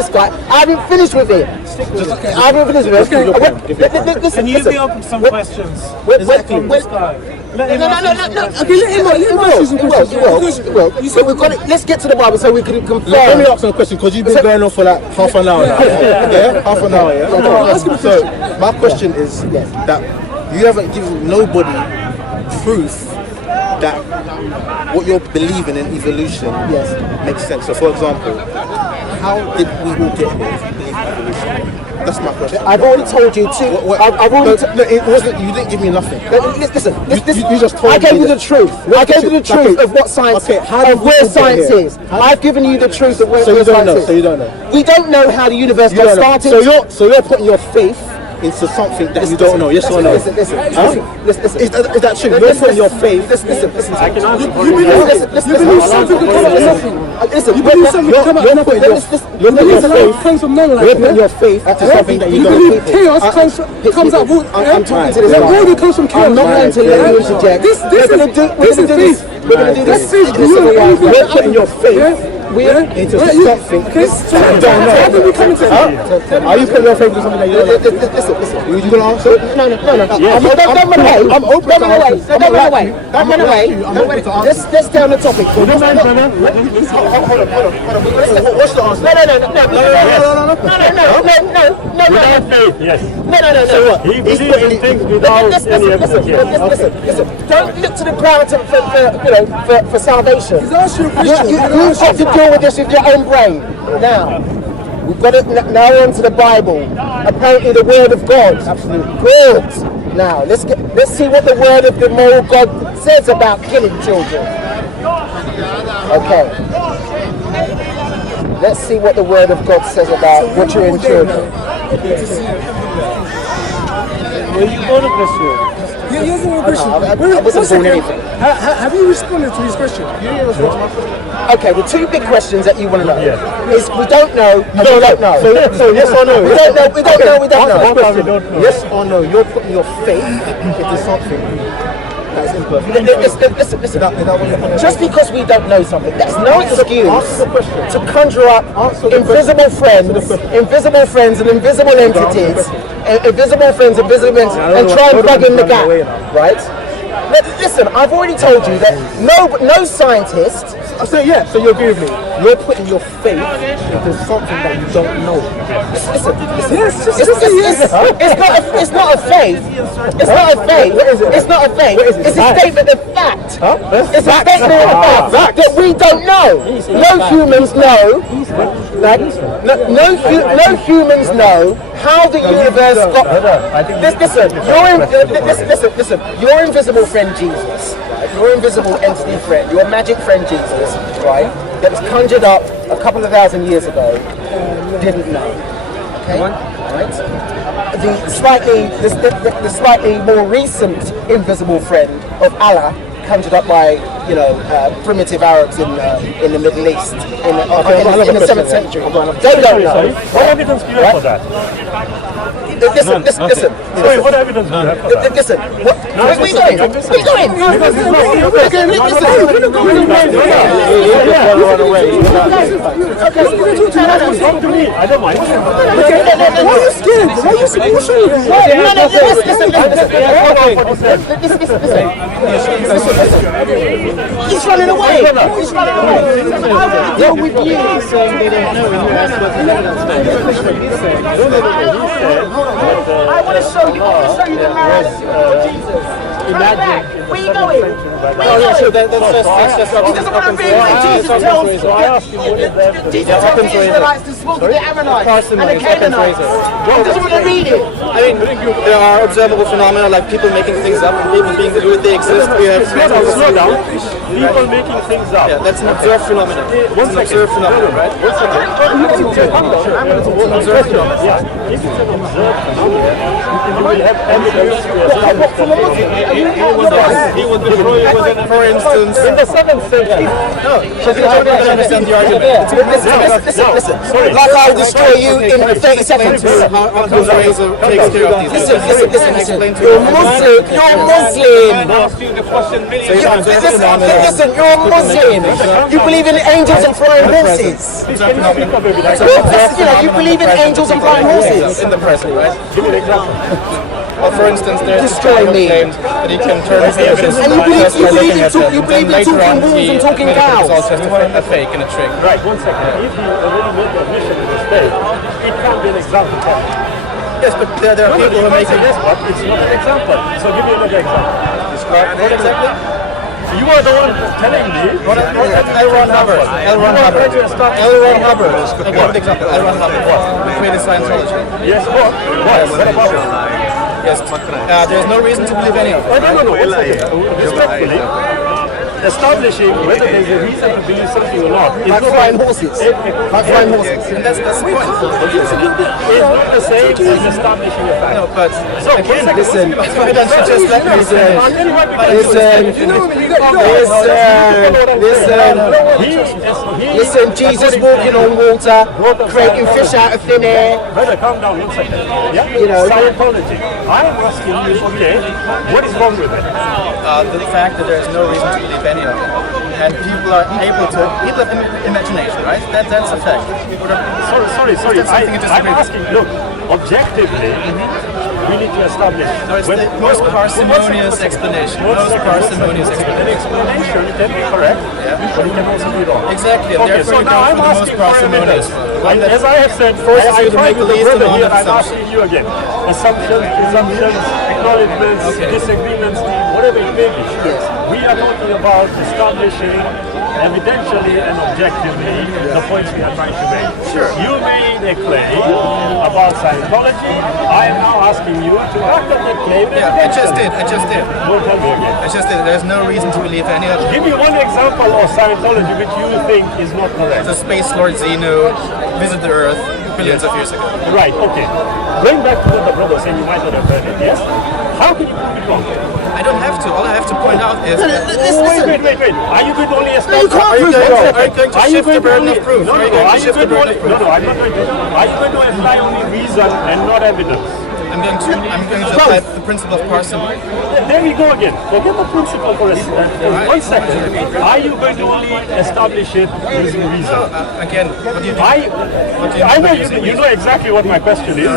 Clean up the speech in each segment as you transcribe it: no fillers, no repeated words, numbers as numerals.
this guy. I haven't finished with it. I haven't finished with it. Can you be open to some questions? Exactly. No. Okay, let him ask you some questions. Let's get to the Bible so we can confirm. Let me ask you a question because you've been going on for like half an hour now. Yeah, half an hour. Yeah. So my question is that you haven't given nobody proof that what you're believing in evolution makes sense. So, for example, how did we all get here if you believe in evolution? That's my question. I've already told you to. No, it wasn't. You didn't give me nothing. Listen. You just told me. I gave you the truth. I gave you the truth of what science. Of where science is. I've given you the truth of where science is. So you don't know. We don't know how the universe got started. So you're putting your faith into something that you don't know. Yes or no? Listen. Is that true? You're putting your faith. Listen. I can answer for You you. believe something could come out. Listen. You believe something could come out. You're putting your faith into something that you don't know. Chaos comes out. I'm talking to this guy. Order comes from chaos. I'm not going to let you interject. We're going to do this. We're going to do this. We're putting your faith into something that you don't know. Are you putting your faith into something that you don't know? Listen. You going to answer? No. Don't run away. I'm open to answer. Don't run away. Let's stay on the topic. Hold on. What's the answer? No. So what? He believes in things without any evidence. Listen. Don't look to the clouds for salvation. You've got to deal with this with your own brain. Now, we've got it now onto the Bible. Apparently, the Word of God. Absolutely. Good. Now, let's see what the Word of the moral God says about killing children. Okay. Let's see what the Word of God says about butchering children. Were you born a Christian? Yeah, he has one question. I wasn't born anything. Have you responded to his question? Okay, the two big questions that you want to know is we don't know and we don't know. So yes or no? We don't know. Yes or no? You're putting your faith into something that is imperfect. Listen. Just because we don't know something, that's no excuse to conjure up invisible friends and invisible entities, and try and plug in the gap, right? Listen, I've already told you that no scientist. So you agree with me? You're putting your faith into something that you don't know. Listen. It's not a faith. It's not a faith. It's not a faith. It's a statement of fact. It's a statement of fact that we don't know. No humans know. No humans know how the universe got. Listen. Your invisible friend Jesus. Your invisible entity friend, your magic friend Jesus, right, that was conjured up a couple of thousand years ago, didn't know. Okay? Right? The slightly more recent invisible friend of Allah, conjured up by primitive Arabs in the Middle East in the 7th century. They don't know. What evidence do you have for that? Listen. Sorry, what evidence do you have for that? Listen. Where are we going? Talk to me. I don't mind. Why are you scared? Listen. He's running away. They're with you saying they don't know. I want to show you the narrative of Jesus. Where are you going? So that's He doesn't want to read what Jesus tells us. Jesus tells the Israelites to slaughter the Ammonites and the Canaanites. He doesn't want to read it. I mean, there are observable phenomena like people making things up, people being deluded, they exist. We have Slow down. People making things up. Yeah, that's an observed phenomenon. It's an observed phenomenon, right? If it's an observed phenomenon, you will have evidence. he would destroy you within a For instance, in the 7th century. No, I don't understand the argument. Listen. Like I'll destroy you in 30 seconds. How takes care of these Listen. You're Muslim. Asked you the question million times. Listen, you're a Muslim. You believe in angels and flying horses. Please, can you speak up every time? You believe in angels and flying horses. in the present, right? Give me an example. Well, for instance, there's Destroy me. claimed that he can turn his evidence And you believe in talking wolves and talking It's all cows. just a fake and a trick. Right, 1 second. If you already made the admission in the state, it can be an example. Yes, but there are people who are making Yes, but it's not an example. So give me another example. What exactly? You are the one telling me. L. Ron Hubbard. L. Ron Hubbard. L. Ron Hubbard. A good example. L. Ron Hubbard. What? Who created Scientology. Yes, what? What about it? Yes. There's no reason to believe any of it. No. 1 second. Respectfully, establishing whether there's a reason to believe something or not is Like not flying horses. Like flying horses. And that's the point. It's not the same as establishing a fact. No, but So, again, Listen. maybe don't you just let me say. Listen, Jesus walking on water, creating fish out of thin air. Brother, calm down 1 second. Yeah? You know. Scientology. I am asking you, okay, what is wrong with it? The fact that there's no reason to believe any of it. And people have imagination, right? That's a fact. Sorry. That's something you I'm disagree with. asking, look, objectively, we need to establish. No, it's the most parsimonious explanation. Most parsimonious An explanation. explanation can be correct, but it can also be wrong. Exactly. And Okay, therefore so you now go I'm for the most asking for a parsimonious. minute. One that As I have said, forces I you to tried make the with least brother amount here, of I'm assumptions. asking you again. Assumptions, presumptions, acknowledgements, disagreements, whatever it may be. We are talking about establishing evidentially and objectively the points we are trying to make. Sure. You made a claim about Scientology. I am now asking you to back up that claim. Yeah, I just did. Don't tell me again. I just did. There's no reason to believe any of it. Give me one example of Scientology which you think is not correct. The Space Lord Zeno visited the Earth billions of years ago. Right, okay. Going back to what the brother said, you might not have heard it, yes? How can you prove it wrong? I don't have to. All I have to point out is that Wait. Are you going to only establish... Are you going to shift the burden of proof? No, Are you going are to you shift the going to burden of proof? No, I'm not going to. Are you going to apply only reason and not evidence? I'm going to apply the principle of parsimony. There we go again. Forget the principle for 1 second. Are you going to only establish it using reason? Again, what do you do? I know you know exactly what my question is.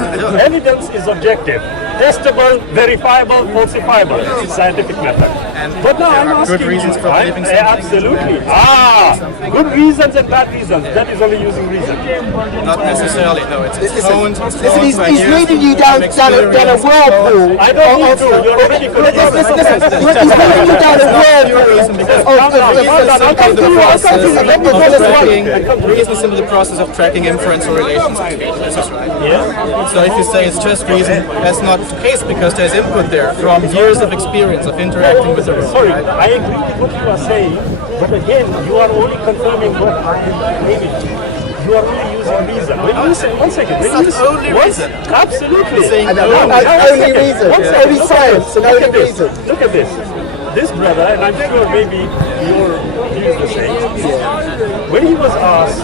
Evidence is objective. Testable, verifiable, falsifiable. Scientific method. But now I'm there are asking good reasons you, for believing something. absolutely. Good reasons and bad reasons. That is only using reason. Not necessarily. No, it's honed. Listen, he's leading you down a whirlpool. I don't need to. You're already correct. Listen, he's leading you down a whirlpool. Reason is simply the process of tracking inference or relations between. This is right. Yeah. So if you say it's just reason, that's not the case because there's input there from years of experience of interacting with the world. Sorry, Right? I agree with what you are saying, but again, you are only confirming what I am claiming. You are only using reason. When you say, 1 second, when you say, only reason. Absolutely. Saying And no. only reason, only science and only reason. Look at this. This brother, and I'm sure maybe your view is the same. When he was asked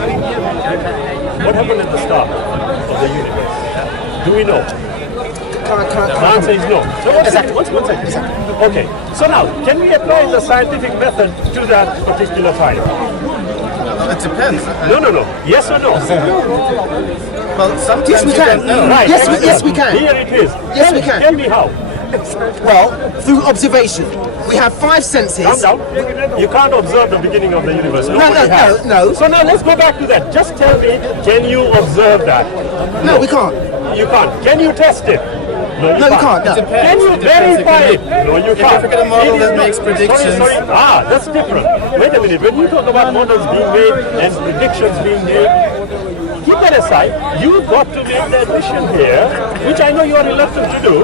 what happened at the start of the universe, do we know? The answer is no. So one second. Okay. So now, can we apply the scientific method to that particular time? It depends. No. Yes or no? Well, sometimes Yes, we you can. don't know. Right. Yes, we can. Here it is. Yes, we can. Tell me how. Well, through observation. We have 5 Calm senses. down. You can't observe the beginning of the universe. Nobody has. no. So now let's go back to that. Just tell me, can you observe that? No, we can't. You can't. Can you test it? No, No, we can't. No. Can you It depends. verify it? No, you can't. If you look at a model It is that not- makes predictions. Sorry. That's different. Wait a minute. When you talk about models being made and predictions being made, keep that aside. You've got to make the admission here, which I know you are reluctant to do,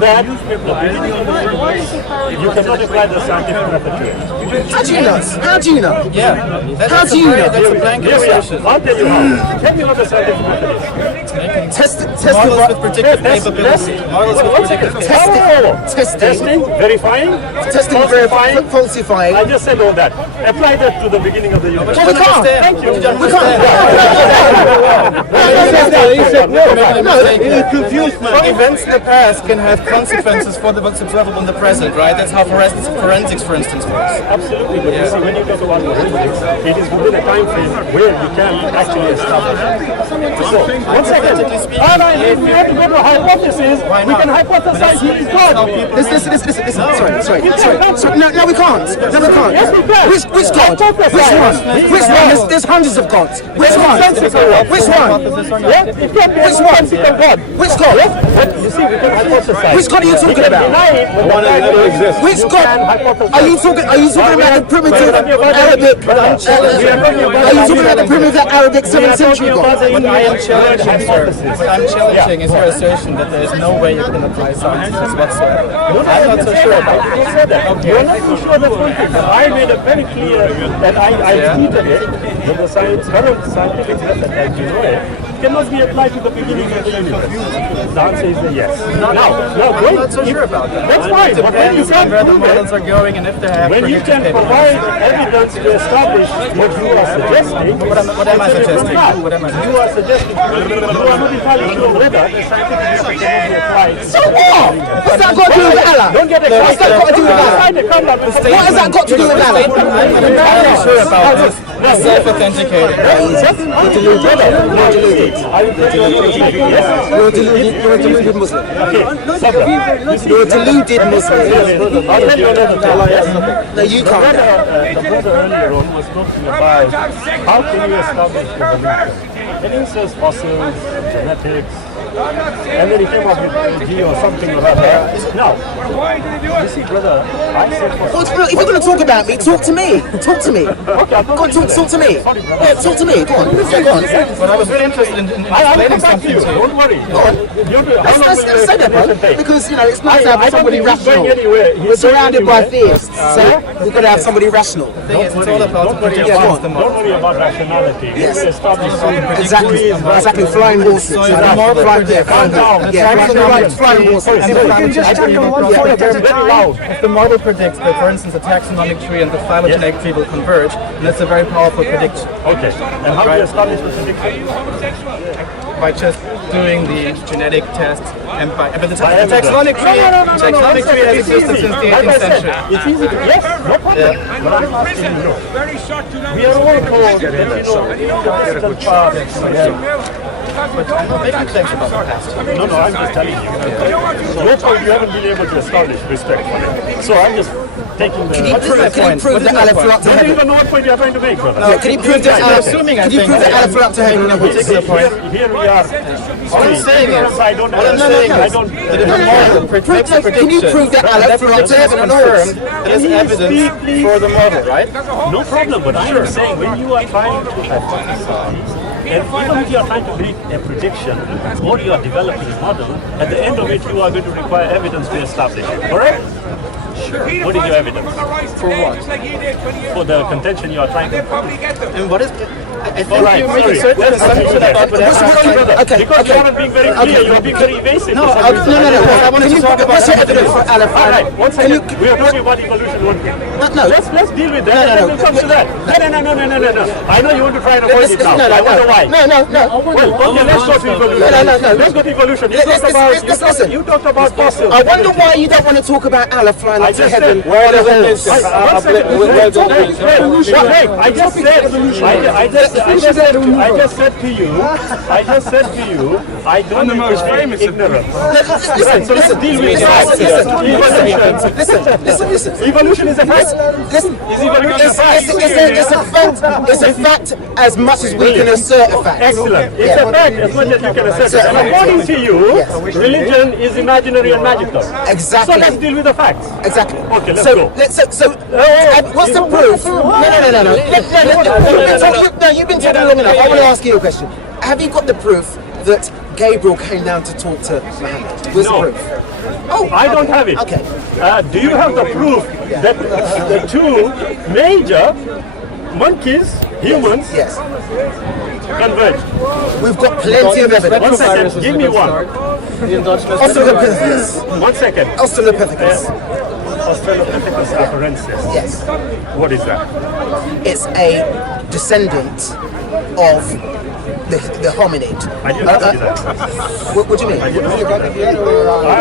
that the beginning of the universe, you cannot apply the scientific method to it. How do you know? How do you know? Yeah. How do you know? That's a blanket Here we are. assertion. I'll tell you how. Tell me what the scientific method is. Models with predictive capability. Models with predictive capability. Testing, verifying, Testing, falsifying. falsifying. I just said all that. Apply that to the beginning of the unit. But you don't understand. Thank you. You don't We can't. You're confused, man. Events in the past can have consequences for what's observable in the present, right? That's how forensics, for instance, works. Absolutely, but you see, when you talk about forensics, it is within a time frame where you can actually establish. So, one second. All right, if we have to go to hypothesis, we can hypothesize who is God. Listen. Sorry. No, we can't. Yes, we can. Which God? Which one? Which one? There's hundreds of gods. Which one? Which one? Yeah, it can be Which a one? nonsensical God. Which God? But you see, we can hypothesize. Which God are you talking about? One that never exists. Which God? Are you talking about the primitive Arabic? Are you talking about the primitive Arabic 7th century God? What I am challenging is your assertion that there is no way you can apply science whatsoever. I'm not so sure about that. You're not so sure that's one thing, but I made it very clear that I treated it that the current scientific method, as you know it, cannot be applied to the beginning of the universe. The answer is a yes. Now, I'm not so sure about that. That's fine, but when you Depends on can where the prove models it, are going and if they have when you predictive can provide evidence to establish what you are suggesting, What am I suggesting? What am I suggesting? You are suggesting, you are not entirely sure whether the scientific method can be applied. So what? What's that got to do with Allah? Don't get excited. What's that got to do with Allah? What has that got to do with Allah? I'm entirely sure about this. Self-authenticating. You're a deluded Muslim. You're a deluded Muslim. I'll tell you another thing. No, you can't. The brother earlier on was talking about how can you establish evolution. And he says fossils, genetics, and then he came up with G or something or other. Now, you see, brother, I said fossils. Well, if you're going to talk about me, talk to me. Talk to me. Okay, I'm not Go on, talk to me. Yeah, talk to me. Go on. Yeah, go on. But I was really interested in I'll explaining come back to something you. to you. Don't worry. Let's say that, man. Because, you know, it's nice to have somebody rational. We're surrounded by theists, so we've got to have somebody rational. The thing is, it's all about Don't worry predictions about, the don't model. worry about rationality. Yes. We establish something. Exactly. Flying horses. Flying horses. If the model predicts that, for instance, a taxonomic tree and the phylogenetic tree will converge, then that's a very powerful prediction. Okay. And how do you establish the prediction? By just doing the genetic tests and but the By evidence. taxonomic tree has existed since the 18th century. It's easy to yes, no problem. But I'm asking you, we are all told that, you know, past. But I'm not making claims about the past. No, I'm just telling you. So far you haven't been able to establish respect for it. So I'm just taking the... Can you prove that Allah flew up to I don't heaven? even know what point you're trying to make, brother. Yeah, can you prove that Allah flew up to heaven? Here we are. All I'm saying is, I don't that if a model makes a prediction, Can you prove that Allah flew up to heaven or not? confirmed, that is evidence for the model, right? No problem, but I'm saying when you are trying to hypothesize, and even if you are trying to make a prediction or you are developing a model, at the end of it you are going to require evidence to establish it, correct? Sure. What is your evidence? For what? For the contention you are trying to... And what is... I think Alright, you're making sorry. certain assumptions about what Okay, Because you aren't being very clear, you're being very evasive. No, for some reason. I wanted to talk about What's your evidence for Allah flying? Alright, one second. We are talking about evolution. No. Let's deal with that. And then we'll come to that. No. I know you want to try and avoid it now. I wonder why. No. Well, okay, let's go to evolution. No. Let's go to evolution. You talked about fossils. I wonder why you don't want to talk about Allah flying I up to just heaven. said, I just said to you, I don't understand ignorance. So let's deal with Listen. evolution is a fact. Listen. Is evolution a fact? It's a fact as much as we can assert a fact. Excellent. It's a fact as much as you can assert it. And according to you, religion is imaginary and magical. Exactly. So let's deal with the facts. Exactly. Okay, let's go. What's the proof? No, you've been talking long enough. I want to ask you a question. Have you got the proof that Gabriel came down to talk to Muhammad? Where's the proof? Oh, I don't have it. Okay. Do you have the proof that the two major monkeys, humans, Yes. converge. We've got plenty of evidence. 1 second, give me one. Australopithecus. 1 second. Australopithecus. Australopithecus afarensis. Yes. What is that? It's a descendant of the hominid. I didn't ask you that. What do you mean? I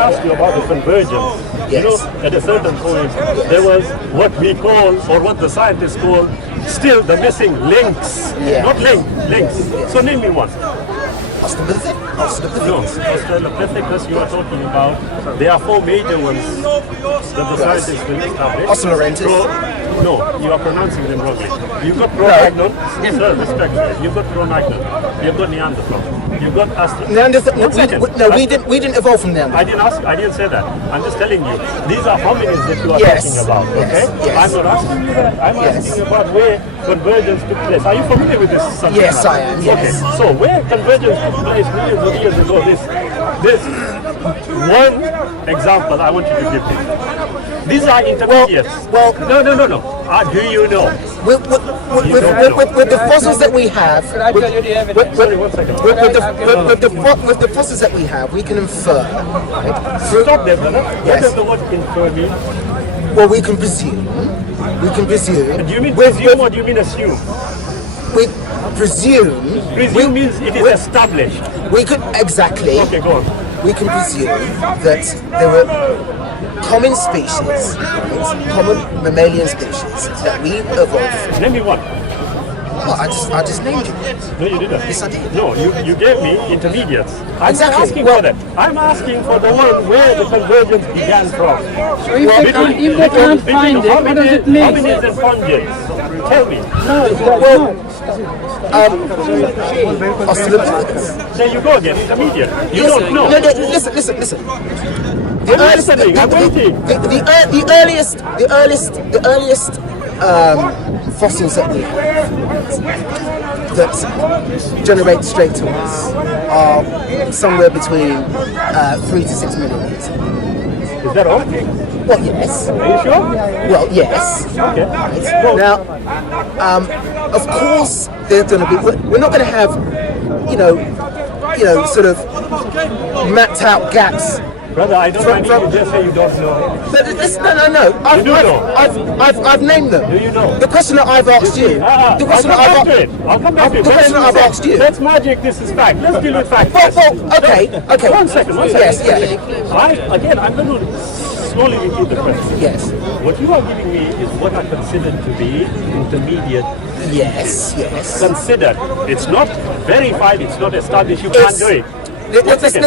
asked you about the convergence. You Yes. know, at a certain point, there was what we call, or what the scientists call, still the missing links. Yeah. Not links. So name me one. Australopithecus. No, Australopithecus you are talking about, there are 4 major ones that the scientists will establish. Australorhensis. No, you are pronouncing them wrongly. You've got Cro-Magnon, sir, respectfully. You've got Cro-Magnon, you've got Neanderthal, you've got Astra. Neanderthal. One second. We didn't evolve from them. I didn't say that. I'm just telling you. These are hominids that you are Yes. talking about, okay? Yes. I'm not asking you that. I'm Yes. asking you about where convergence took place. Are you familiar with this subject? Yes, I am, yes. Okay, so where convergence took place millions of years ago, this one example I want you to give me. These are intermediates. Well- no. Do you know? With the fossils that we have, Sorry, 1 second. with the fossils that we have, we can infer. Right? Stop there, brother. What Yes. does the word infer mean? Well, we can presume. We can presume. Do you mean with- presume or do you mean assume? We presume. Presume means it is established. We could exactly. Okay, go on. We can presume that there were common species, right? Common mammalian species that we evolved from. Name me one. Well, I just named it. No, you didn't. Yes, I did. No, you gave me intermediates. I'm Exactly. not asking Well- for that. I'm asking for the one where the convergence began from. So if they can't find it, what does it mean? Hominids and fungids. Tell me. Australopithecus. There you go again, intermediate. You Listen, don't know. no, listen. I'm listening, I'm waiting. The earliest fossils that we have that generate straight to us are somewhere between 3 to 6 million years. Is that all? Well, yes. Are you sure? Well, yes. Okay. Right. Now, of course, there's going to be. We're not going to have, sort of mapped out gaps. Brother, I don't want you to just say you don't know. But no. You do know. I've named them. Do you know? The question that I've asked you. The question that I'll come back to it. The question that I've asked you. That's magic, this is fact. Let's deal with fact. Well, okay. One second. Yes. I'm going to slowly repeat the question. Yes. What you are giving me is what I consider to be intermediate. Yes. Considered. It's not verified, it's not established, you can't do it. Listen,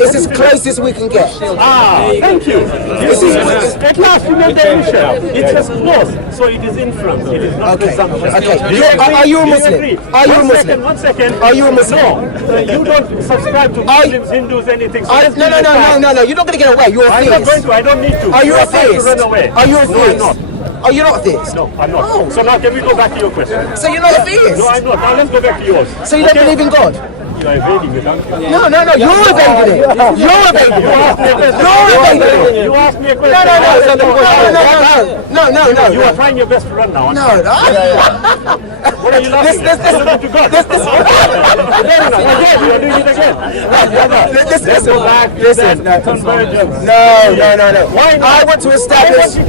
it's as close as we can get. Thank you. At last you made the issue. It's as close. So it is inference, it is not presumption. Okay. Are you a Muslim? Are you a Muslim? 1 second. Are you a Muslim? No. You don't subscribe to Muslims, Hindus, anything. So let's No. deal with fact. You're not going to get away. You're a I'm not going theist. to. I don't need to. Are you a are trying to theist? run away. Are you a No, I'm theist? not. Oh, you're not a theist? No, I'm not. Oh. So now can we go back to your question? So you're not a theist? No, I'm not. Now let's go back to yours. So you don't believe in God? You are evading it, aren't you? No, you're evading it. You're evading it. You're evading it. You asked me a question. No. You are trying your best to run now. No. What are you laughing at? You're looking to God. You are doing it again. Let's go back to that convergence. No. Why not? I want to establish. No.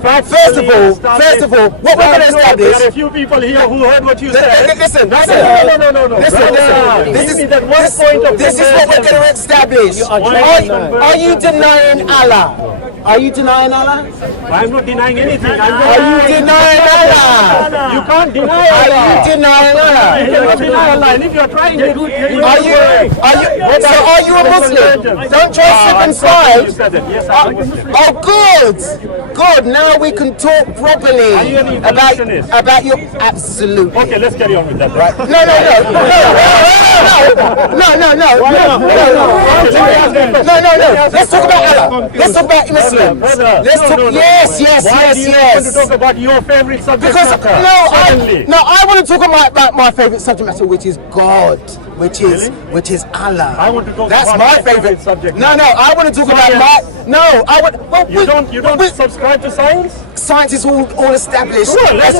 First of all, what we're going to establish. There are a few people here who heard what you said. Listen. No. This is what we're going to establish. Are you denying Allah? Are you denying Allah? I'm not denying anything. Are you denying Allah? You can't deny Are Allah. you denying Allah? You cannot deny Allah. And if you are trying to do it, Are you a Muslim? Don't try to slip and slide. You said that. Yes, I'm a Muslim. Oh, good. Now we can talk properly Are you an evolutionist? about your absolute. Okay, let's carry on with that. Right? No. Let's talk about Allah. Let's talk about Muslims. Let's talk. Yes. Why do you want to talk about your favorite subject Because matter? I want to talk about my favorite subject matter, which is God, which is Allah. I want to talk That's about my my favorite favorite subject No, I want to talk about Science. my. No, I would. Well, You don't subscribe to science? science is all established. established.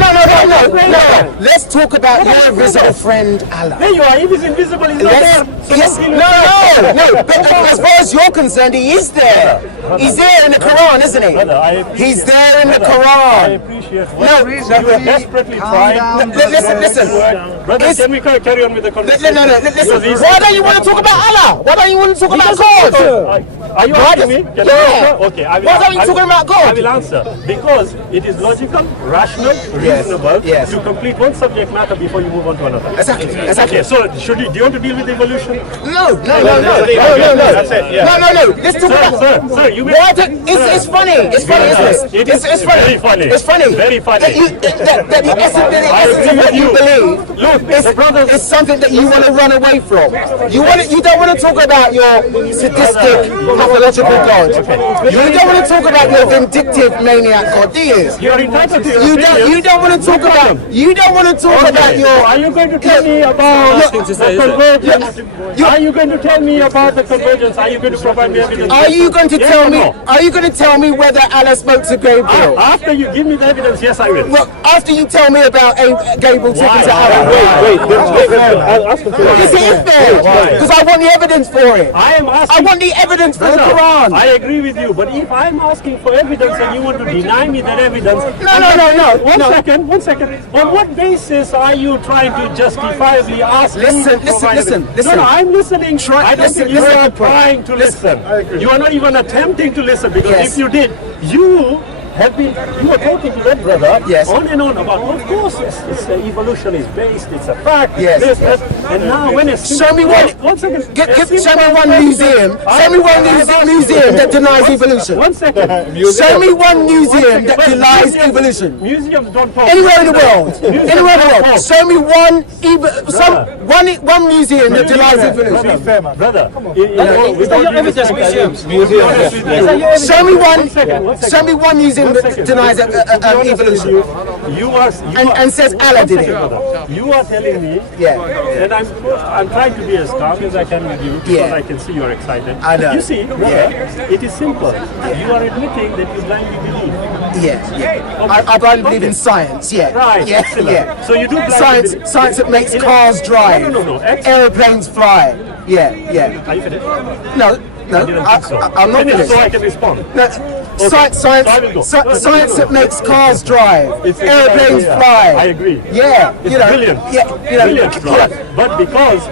No. Let's talk about your invisible friend Allah. There you are. If he's invisible, he's not there. So Yes, don't deal with no. But as far as you're concerned, he is there. He's there in the Quran, isn't he? Brother, I appreciate- He's there in the I Quran. appreciate No, you are desperately trying. Listen. Brother, It's- can we carry on with the conversation? No, listen. Because he's- Why don't you want to talk about Allah? Why don't you want to talk about God? Are you Why asking me? does- Can yeah. I answer? Okay, I will. Why don't you I will- talking about God? I will answer. Because it is logical, rational, reasonable yes. to complete one subject matter before you move on to another. Exactly. Okay, so do you want to deal with evolution? No. That's it, yeah. No. Let's talk about. Sir, you may... Why don't, it's funny, isn't it? It's funny. Very funny. It's funny. Very funny. That the essence of what you believe Look, is something that you want to run away from. You don't want to talk about your sadistic, pathological God. You don't want to talk about your vindictive maniac God, do you? you're entitled to your You opinion. don't want to talk about. You don't want to talk about your. Are you going to tell me about the convergence? Are you going to tell me about the convergence? Are you going to provide me evidence? Are you going to Yes tell or me? no? Are you going to tell me whether Allah spoke to Gabriel? After you give me the evidence, yes, I will. Well, after you tell me about Gabriel talking to Why? Allah. Ask him Yes, it is fair. Because I want the evidence for it. I am I asking. want the evidence for the Brother, Quran. I agree with you, but if I'm asking for evidence and you want to deny me that evidence, No. One second. On what basis are you trying to justifiably ask me to provide evidence? No, I'm listening. I don't think you are trying to listen. You are not even attempting to listen, because Yes. if you did, you were talking to that brother Yes. on and on about, of course, it's evolution is based, it's a fact, Yes. this, and now when it's Show me one. one second. Show me one museum. Show me one museum that denies evolution. One second. Show me one museum that denies evolution. Museums don't talk. Anywhere in the world. Anywhere in the world. Show me one museum that denies evolution. Brother, Show me one museum that denies evolution and says Allah did it. You are telling me, Yeah. and I'm trying to be as calm as I can with you, because Yeah. I can see you're excited. I know. You see, brother, it is simple. You are admitting that you blindly believe. Yeah. I blindly believe in science. Yeah. Right. Yeah. Excellent. Yeah. So you do blindly Science believe. that makes cars drive. No. Aeroplanes fly. Yeah. Are you finished? No. I didn't think so. I'm not Finish finished. so I can respond. No, science that makes cars drive, airplanes fly. I agree. Yeah, It's brilliant. Brilliant, brother. But because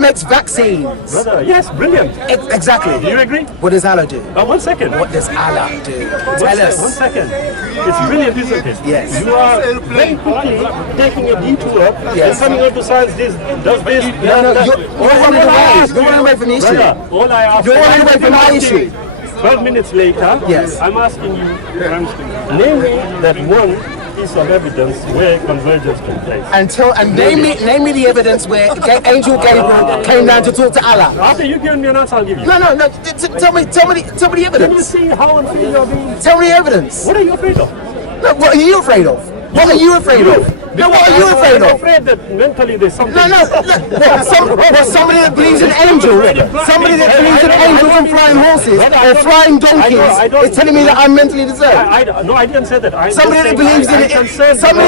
makes vaccines. brother, yes, brilliant. Exactly. Do you agree? What does Allah do? 1 second. What does Allah do? One Tell sec- us. 1 second. It's brilliant, isn't it? Yes. You are very quickly taking a detour Yes. and coming on to science. This does this. No, you're running away. You're running away from the issue. Brother, all I ask. You're running away from my issue. 12 minutes later, Yes. I'm asking you, name me that one piece of evidence where convergence took place. And name me the evidence where Angel Gabriel came down to talk to Allah. After you give me an answer, I'll give you. No. Tell me the Can you evidence. see how unfair you're being? Tell me the evidence. What are you afraid of? No, what are you afraid of? What are you afraid of? No, what are you afraid I'm of? afraid that mentally there's something. Somebody that believes in angels, somebody that believes in angels and flying horses or flying donkeys is telling me that I'm mentally disturbed. No, I didn't say that. Somebody that believes in angels is telling.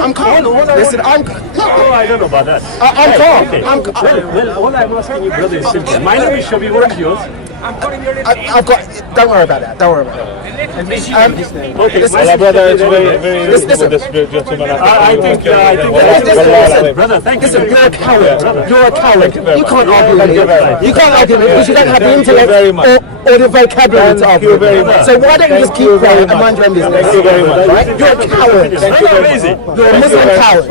I'm calm. Listen, I'm. Oh, I don't know about that. I'm calm. Okay. I'm. Well, all I'm asking you, brother, is simple. My name is Shabi. What is yours? I've got. Don't worry about that. Don't worry about that. Okay, Listen, brother is very Listen. gentleman. I think Listen. brother, thank you. Listen, you're a coward. brother. You're a coward. You can't argue with Thank you very me. much. You can't argue with me because you don't have the Thank you very intellect much. or the vocabulary to Thank argue you with very me. much. So why don't you just Thank keep you quiet very and much. mind your own business? Thank you very much. Right? You're a coward. Thank you very much. You're a Muslim coward.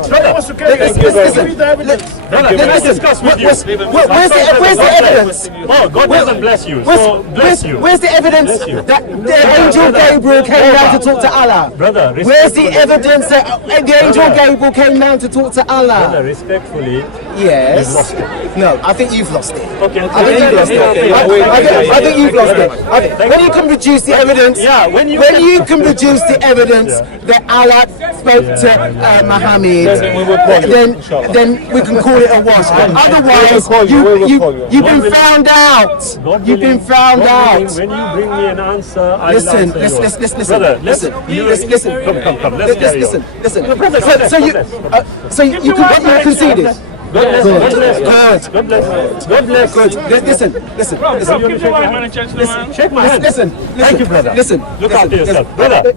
Let's discuss with you. Where's the evidence? Oh, God doesn't bless you. So bless you. Where's the evidence Bless you. that the angel Gabriel came down to talk to Allah? Brother, Where's the evidence that the angel Gabriel came down to talk to Allah? Respectfully, Yes. you've lost it. No, I think you've lost it. Okay. I think you've lost it. I think you've lost it. Okay. When you can produce the evidence, when you can produce the evidence that Allah spoke to Muhammad, then we can call it a wash. Otherwise, you've been found out. You've been found out. When you bring me an answer, I Listen. Brother, listen. Come. Let's carry on. Listen. Brother, So you conceded. God bless. Good. Listen. Shake my hand. Listen. Thank you, brother. Listen. Look after yourself. Brother.